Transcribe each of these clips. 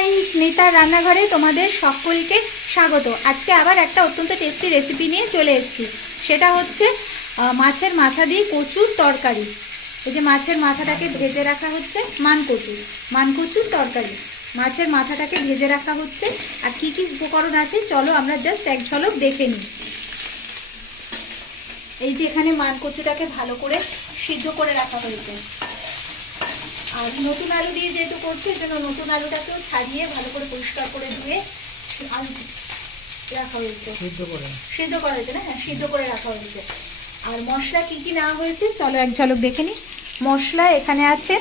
Guys, মিতার রান্নাঘরে তোমাদের সকলকে স্বাগত। আজকে আবার একটা অত্যন্ত টেস্টি রেসিপি নিয়ে চলে এসেছি। সেটা হচ্ছে মাছের মাথা দিয়ে কচুর তরকারি। এই যে মাছের মাথাটাকে ভেজে রাখা হচ্ছে, মানকচুর তরকারি। মাছের মাথাটাকে ভেজে রাখা হচ্ছে। আর কি কি উপকরণ আছে চলো আমরা জাস্ট এক ঝলক দেখে নিই। এই যে এখানে মানকচুটাকে ভালো করে সিদ্ধ করে রাখা হয়েছে। আর নতুন আলু দিয়ে যেহেতু করছি, এই জন্য নতুন আলুটাকেও ছাড়িয়ে ভালো করে পরিষ্কার করে ধুয়ে আলু রাখা হয়েছে, সিদ্ধ করা হয়েছে না, হ্যাঁ সিদ্ধ করে রাখা হয়েছে। আর মশলা কি কি নেওয়া হয়েছে চলো এক ঝলক দেখে নিই। মশলা এখানে আছে,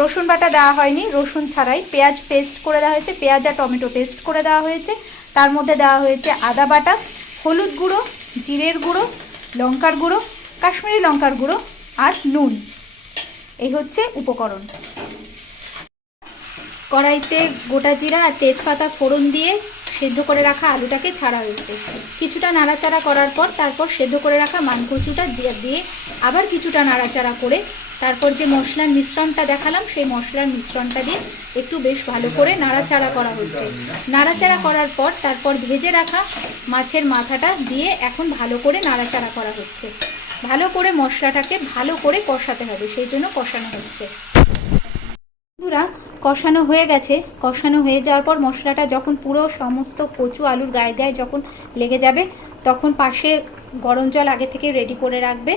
রসুন বাটা দেওয়া হয়নি, রসুন ছাড়াই পেঁয়াজ পেস্ট করে দেওয়া হয়েছে, পেঁয়াজ আর টমেটো পেস্ট করে দেওয়া হয়েছে। তার মধ্যে দেওয়া হয়েছে আদা বাটা, হলুদ গুঁড়ো, জিরের গুঁড়ো, লঙ্কার গুঁড়ো, কাশ্মীরি লঙ্কার গুঁড়ো আর নুন। এই হচ্ছে উপকরণ। কড়াইতে গোটা জিরা আর তেজপাতা ফোড়ন দিয়ে সেদ্ধ করে রাখা আলুটাকে ছাড়া হয়েছে। কিছুটা নাড়াচাড়া করার পর তারপর সেদ্ধ করে রাখা মানকচুটা দিয়ে আবার কিছুটা নাড়াচাড়া করে তারপর যে মশলার মিশ্রণটা দেখালাম সেই মশলার মিশ্রণটা দিয়ে একটু বেশ ভালো করে নাড়াচাড়া করা হচ্ছে। নাড়াচাড়া করার পর তারপর ভেজে রাখা মাছের মাথাটা দিয়ে এখন ভালো করে নাড়াচাড়া করা হচ্ছে। ভালো করে মশলাটাকে ভালো করে কষাতে হবে, সেই জন্য কষানো হচ্ছে। বন্ধুরা, কষানো হয়ে গেছে। কষানো হয়ে যাওয়ার পর মশলাটা যখন পুরো সমস্ত কচু আলুর গায়ে দেয় যখন লেগে যাবে, তখন পাশে গরম জল আগে থেকে রেডি করে রাখবে।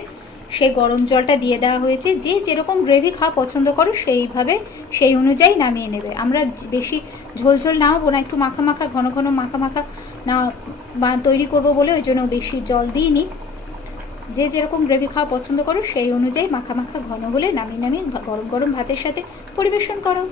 সেই গরম জলটা দিয়ে দেওয়া হয়েছে। যে যেরকম গ্রেভি খাওয়া পছন্দ করো সেইভাবে সেই অনুযায়ী নামিয়ে নেবে। আমরা বেশি ঝোলঝোল নামাবো না, একটু মাখা মাখা ঘন ঘন মাখা মাখা না তৈরি করব বলে ওই জন্য বেশি জল দিইনি। যে যেরকম গ্রেভি খাওয়া পছন্দ করো সেই অনুযায়ী মাখা মাখা ঘন হলে নামিয়ে গরম গরম ভাতের সাথে পরিবেশন করো।